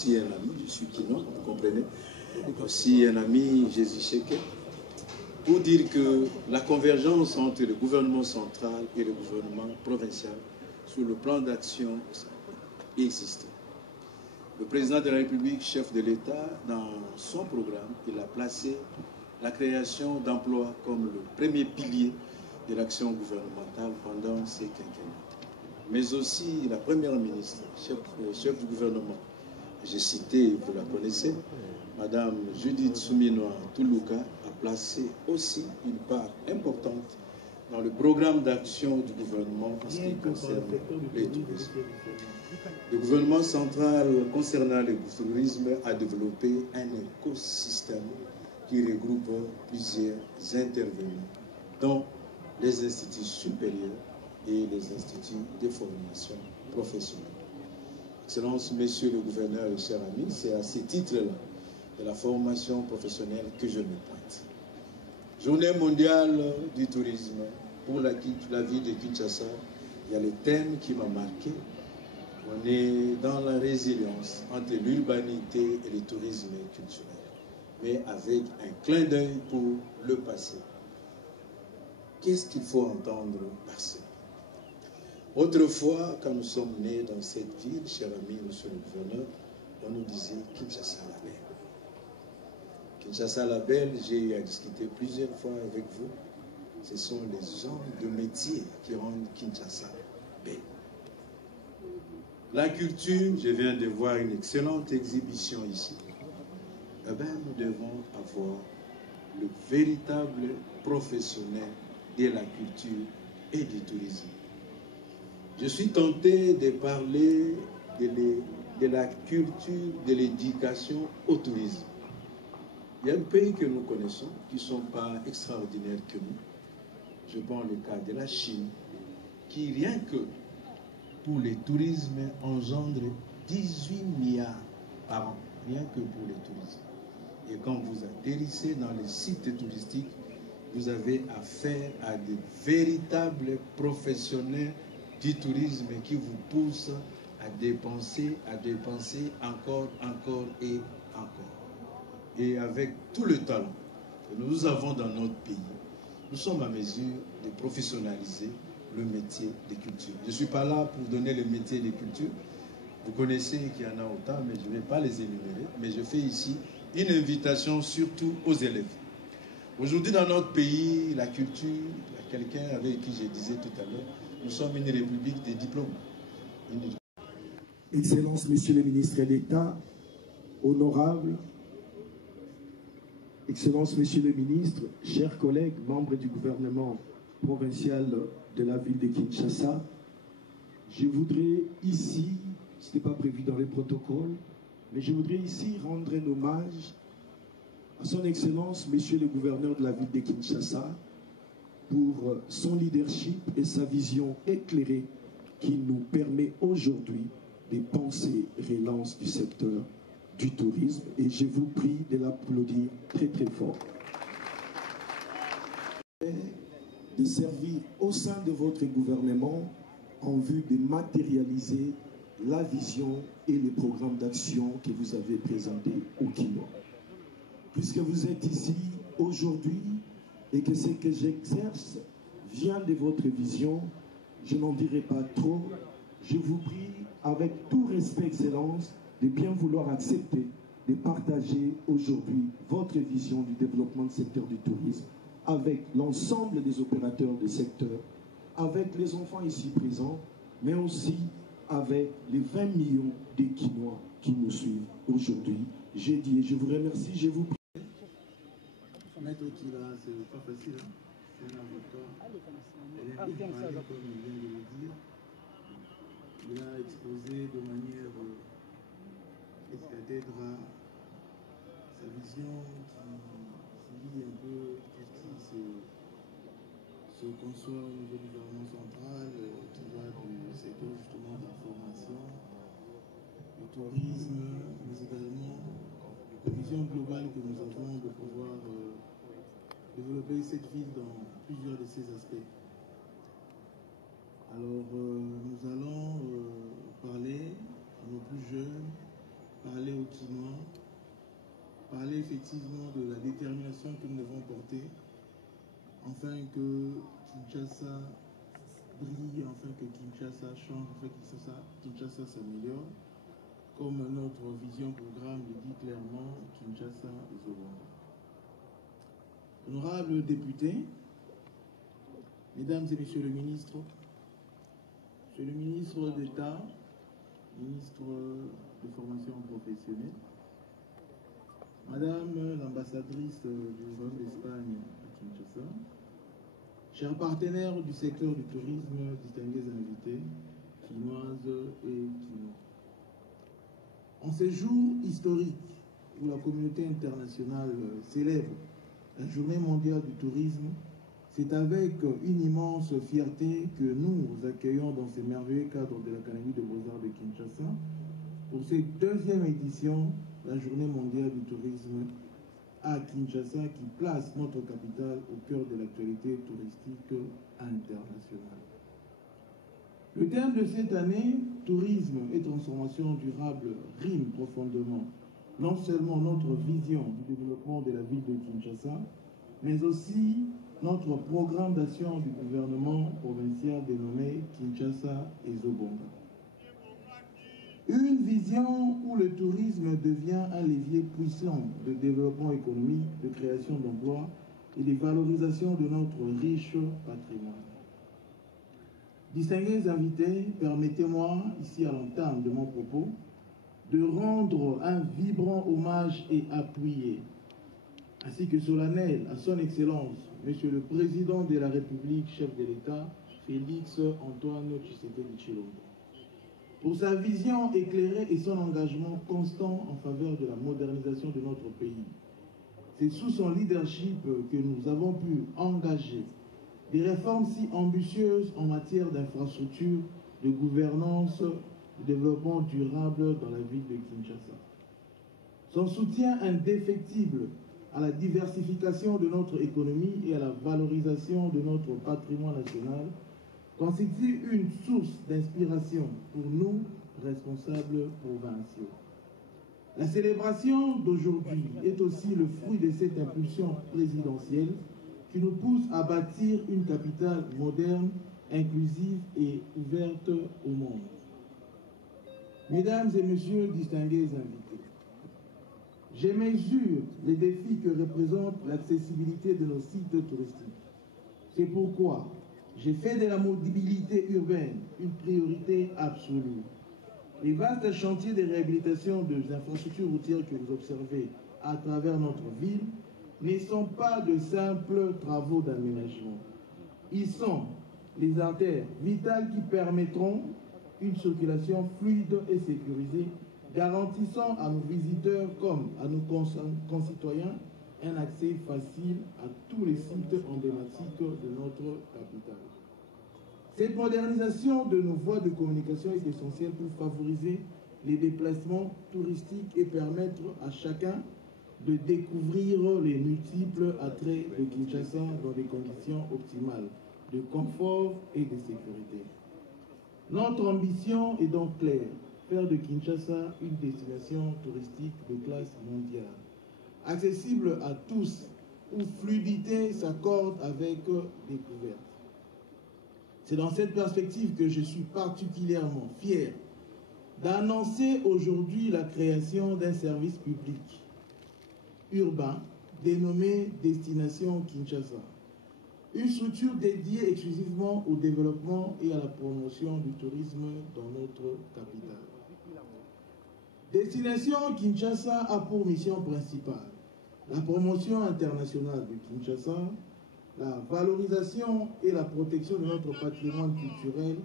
Aussi un ami, je suis Kino, vous comprenez, aussi un ami, Jésus Cheke, pour dire que la convergence entre le gouvernement central et le gouvernement provincial sur le plan d'action existe. Le président de la République, chef de l'État, dans son programme, il a placé la création d'emplois comme le premier pilier de l'action gouvernementale pendant ces quinquennats. Mais aussi la première ministre, chef du gouvernement, j'ai cité, vous la connaissez, Madame Judith Souminoa Toulouka a placé aussi une part importante dans le programme d'action du gouvernement en ce qui concerne les touristes. Le gouvernement central concernant le tourisme a développé un écosystème qui regroupe plusieurs intervenants, dont les instituts supérieurs et les instituts de formation professionnelle. Excellence, Monsieur le gouverneur et chers amis, c'est à ce titre-là de la formation professionnelle que je me pointe. Journée mondiale du tourisme pour la ville de Kinshasa, il y a le thème qui m'a marqué. On est dans la résilience entre l'urbanité et le tourisme culturel, mais avec un clin d'œil pour le passé. Qu'est-ce qu'il faut entendre par ça? Autrefois, quand nous sommes nés dans cette ville, cher ami, monsieur le gouverneur, on nous disait Kinshasa la belle. Kinshasa la belle, j'ai eu à discuter plusieurs fois avec vous. Ce sont les hommes de métier qui rendent Kinshasa belle. La culture, je viens de voir une excellente exhibition ici. Eh bien, nous devons avoir le véritable professionnel de la culture et du tourisme. Je suis tenté de parler de la culture de l'éducation au tourisme. Il y a un pays que nous connaissons qui ne sont pas extraordinaires que nous. Je prends le cas de la Chine, qui rien que pour le tourisme engendre 18 milliards par an, rien que pour le tourisme. Et quand vous atterrissez dans les sites touristiques, vous avez affaire à de véritables professionnels du tourisme qui vous pousse à dépenser encore et encore. Et avec tout le talent que nous avons dans notre pays, nous sommes à mesure de professionnaliser le métier de culture. Je ne suis pas là pour donner le métier de culture. Vous connaissez qu'il y en a autant, mais je ne vais pas les énumérer. Mais je fais ici une invitation surtout aux élèves. Aujourd'hui, dans notre pays, la culture, il y a quelqu'un avec qui je disais tout à l'heure, nous sommes une république des diplômes. Excellence, Monsieur le ministre d'État, honorable, Excellence, Monsieur le ministre, chers collègues, membres du gouvernement provincial de la ville de Kinshasa, je voudrais ici, ce n'était pas prévu dans les protocoles, mais je voudrais ici rendre un hommage à son Excellence, Monsieur le gouverneur de la ville de Kinshasa, pour son leadership et sa vision éclairée qui nous permet aujourd'hui de penser relance du secteur du tourisme. Et je vous prie de l'applaudir très très fort. De servir au sein de votre gouvernement en vue de matérialiser la vision et les programmes d'action que vous avez présentés au Kino. Puisque vous êtes ici aujourd'hui, et que ce que j'exerce vient de votre vision, je n'en dirai pas trop. Je vous prie, avec tout respect, Excellence, de bien vouloir accepter de partager aujourd'hui votre vision du développement du secteur du tourisme avec l'ensemble des opérateurs du secteur, avec les enfants ici présents, mais aussi avec les 20 millions de Kinois qui nous suivent aujourd'hui. J'ai dit et je vous remercie, je vous prie. Maître Kila, c'est pas facile, hein? C'est un avocat. Comme il vient de le dire, il a exposé de manière escadèdre sa vision qui lie un peu tout ce qui se conçoit au niveau du gouvernement central, qui va du secteur justement de la formation, du tourisme, mais également la vision globale que nous avons de pouvoir développer cette ville dans plusieurs de ses aspects. Alors, nous allons parler à nos plus jeunes, parler quinois, parlait effectivement de la détermination que nous devons porter afin que Kinshasa brille, afin que Kinshasa change, afin que Kinshasa s'améliore. Comme notre vision programme le dit clairement, Kinshasa est au monde. Honorables députés, Mesdames et Messieurs le ministre, Monsieur le ministre d'État, ministre de formation professionnelle, Madame l'ambassadrice du Royaume d'Espagne à Kinshasa, chers partenaires du secteur du tourisme, distingués invités, quinoises et quinois. En ces jours historiques où la communauté internationale célèbre la Journée mondiale du tourisme, c'est avec une immense fierté que nous vous accueillons dans ce merveilleux cadre de l'Académie de Beaux-Arts de Kinshasa pour cette deuxième édition de la Journée mondiale du tourisme à Kinshasa qui place notre capitale au cœur de l'actualité touristique internationale. Le thème de cette année, tourisme et transformation durable, rime profondément non seulement notre vision du développement de la ville de Kinshasa, mais aussi notre programme d'action du gouvernement provincial dénommé Kinshasa et Zobonga. Une vision où le tourisme devient un levier puissant de développement économique, de création d'emplois et de valorisation de notre riche patrimoine. Distingués invités, permettez-moi, ici à l'entame de mon propos, de rendre un vibrant hommage et appuyé, ainsi que solennel à son Excellence, Monsieur le Président de la République, chef de l'État, Félix Antoine Tshisekedi Tshilombo, pour sa vision éclairée et son engagement constant en faveur de la modernisation de notre pays. C'est sous son leadership que nous avons pu engager des réformes si ambitieuses en matière d'infrastructure, de gouvernance, de développement durable dans la ville de Kinshasa. Son soutien indéfectible à la diversification de notre économie et à la valorisation de notre patrimoine national constitue une source d'inspiration pour nous, responsables provinciaux. La célébration d'aujourd'hui est aussi le fruit de cette impulsion présidentielle qui nous pousse à bâtir une capitale moderne, inclusive et ouverte au monde. Mesdames et Messieurs distingués invités, je mesure les défis que représente l'accessibilité de nos sites touristiques. C'est pourquoi j'ai fait de la mobilité urbaine une priorité absolue. Les vastes chantiers de réhabilitation des infrastructures routières que vous observez à travers notre ville ne sont pas de simples travaux d'aménagement. Ils sont les artères vitales qui permettront une circulation fluide et sécurisée, garantissant à nos visiteurs comme à nos concitoyens un accès facile à tous les sites emblématiques de notre capitale. Cette modernisation de nos voies de communication est essentielle pour favoriser les déplacements touristiques et permettre à chacun de découvrir les multiples attraits de Kinshasa dans des conditions optimales de confort et de sécurité. Notre ambition est donc claire, faire de Kinshasa une destination touristique de classe mondiale, accessible à tous, où fluidité s'accorde avec découverte. C'est dans cette perspective que je suis particulièrement fier d'annoncer aujourd'hui la création d'un service public urbain dénommé Destination Kinshasa, une structure dédiée exclusivement au développement et à la promotion du tourisme dans notre capitale. Destination Kinshasa a pour mission principale la promotion internationale de Kinshasa, la valorisation et la protection de notre patrimoine culturel,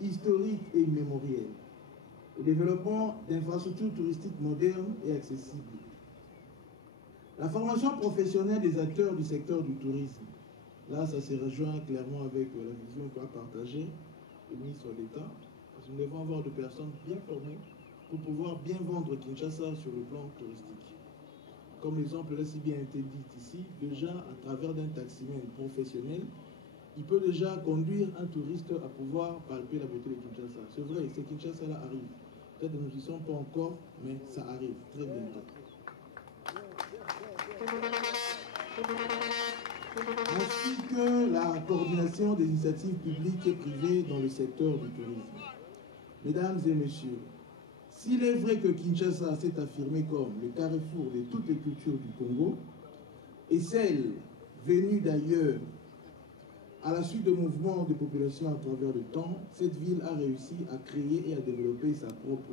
historique et mémoriel, le développement d'infrastructures touristiques modernes et accessibles, la formation professionnelle des acteurs du secteur du tourisme. Là, ça se rejoint clairement avec la vision qu'a partagée le ministre d'État, parce que nous devons avoir des personnes bien formées pour pouvoir bien vendre Kinshasa sur le plan touristique. Comme l'exemple là si bien été dit ici, déjà à travers d'un taximan professionnel, il peut déjà conduire un touriste à pouvoir palper la beauté de Kinshasa. C'est vrai, c'est Kinshasa là arrive. Peut-être que nous n'y sommes pas encore, mais ça arrive très bientôt. Ainsi que la coordination des initiatives publiques et privées dans le secteur du tourisme. Mesdames et messieurs, s'il est vrai que Kinshasa s'est affirmé comme le carrefour de toutes les cultures du Congo, et celles venues d'ailleurs à la suite de mouvements de population à travers le temps, cette ville a réussi à créer et à développer sa propre